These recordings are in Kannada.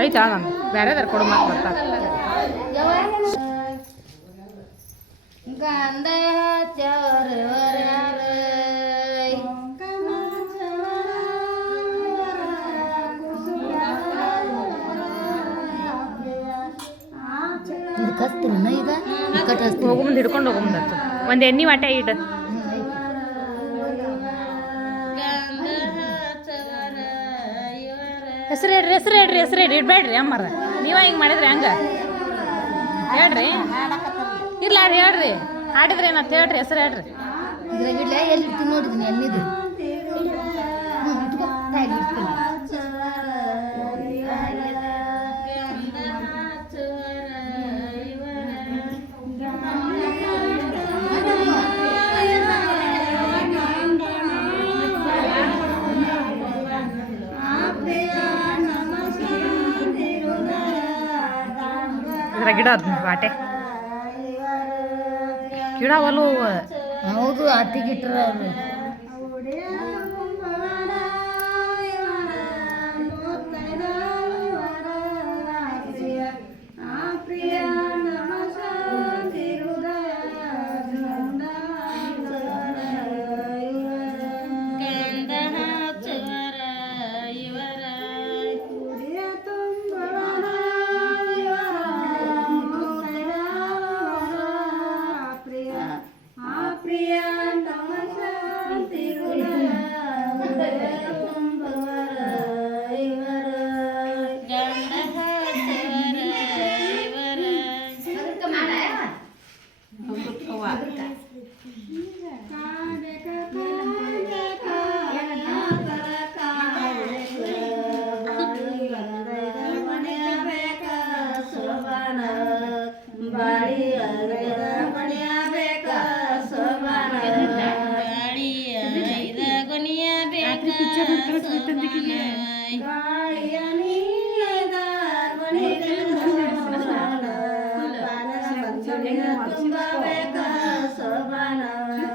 ಐತಾ ನಾನು? ಬೇರೆದಾರು ಕೊಡು ಮಾತು ಬರ್ತಾರೆ ಗಂಧ ಈಗ? ಹೋಗು ಮುಂದೆ ಹಿಡ್ಕೊಂಡು ಹೋಗು ಮುಂದೆ. ಒಂದು ಎಣ್ಣೆ ವಾಟೆ ಇಡು ಹೆಸರು ಹೇಳ್ರಿ ಹೆಸರು ಹೇಳ್ರಿ ಹೆಸರು ಹೇಳಿ ಇಡ್ಬೇಡ್ರಿ ಅಮ್ಮರ. ನೀವ ಹಿಂಗೆ ಮಾಡಿದ್ರಿ ಹಂಗ? ಹೇಳ್ರಿ. ಇಲ್ಲ ಹೇಳ್ರಿ. ಆಡಿದ್ರಿ ಏನಂತ ಹೇಳ್ರಿ, ಹೆಸರು ಹೇಳ್ರಿ. ಎಲ್ಲಿ ನೋಡಿದ್ನಿ ನೋಡಿದ್ದೀನಿ ಗಿಡ ಅದ್ ಬಾಟೆ. ಗಿಡ ಒಲು ಹೌದು ಅತ್ತಿಗಿಟ್ರ ಅವ್ರು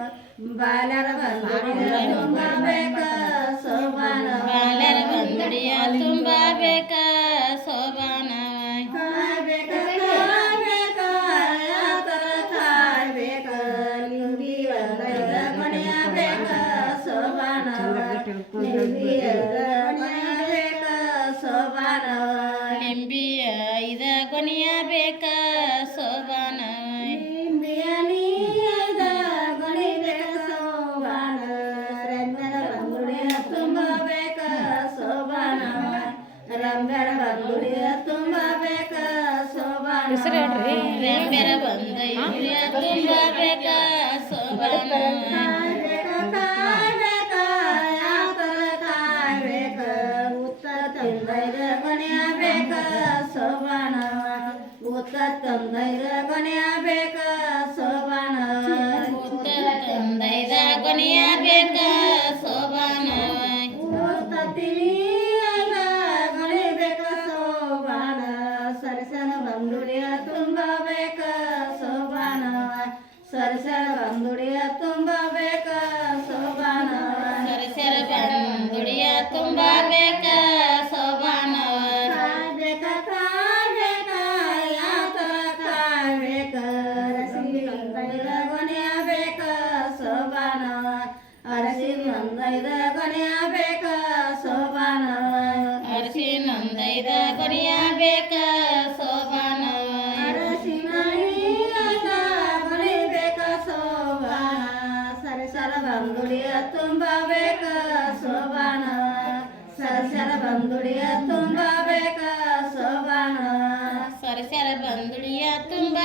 ಬಾಲರ ತುಂಬಬೇಕ ಸೋಬಾನ ಬಾಲರ ಬಂದುಡಿಯ ತುಂಬ ಹೆಸರು ಹೇಳ್ರಿ. ಇಳಿಯ ತುಂಬ ಬೇಕ? ಸೋಬಾನ ತಂದೈದ ತಂದೈದ ತಂದೈದ ಕೊನೆಯ ಬೇಕ? ಸೋಬಾನ ಮಂದೈದ ಕೊನೆಯಬೇಕ ಸೋಬಾನ ಅರಸಿ ನಂದೈದ ಕೊನೆಯಬೇಕ ಸೋಬಾನ ಅರಸಿನ ಕೊನೆಯಬೇಕ ಗೊನೆಬೇಕ ಸೋಬಾನ ಸರಸರ ಬಂದುಡಿಯ ತುಂಬಬೇಕ ಸೋಬಾನ ಸರಸರ ಬಂದುಡಿಯ ತುಂಬಬೇಕ ಸೋಬಾನ ಸರಸರ ಬಂದುಡಿಯ ತುಂಬ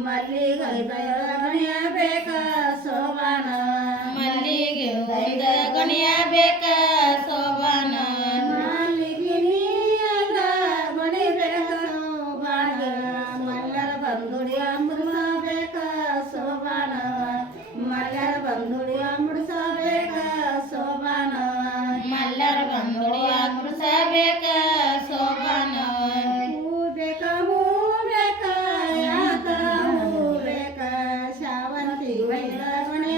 ಮಲ್ಲಿಗೆ ಐದ ಗಣಿಯ ಬೇಕ ಸೋಮಾನ ಮಲ್ಲಿಗೆ ಗಣಿಯ ಬೇಕ ಸೋಮಾನ ಮಲ್ಲಿಗೆ ನೀಂದ ಗಣಿ ಬೇಕ ಸೋಬಾನ ಮಲ್ಲರ ಬಂದುಡಿ ಮುಡಿಸಬೇಕ ಸೋಮಾನ ಮಲ್ಲರ ಬಂದುಡಿ ಮುಡಿಸಬೇಕ ಸೋಮಾನ ಮಲ್ಲರ ಬಂದುಡಿ ಕುಡಿಸಬೇಕ Good morning.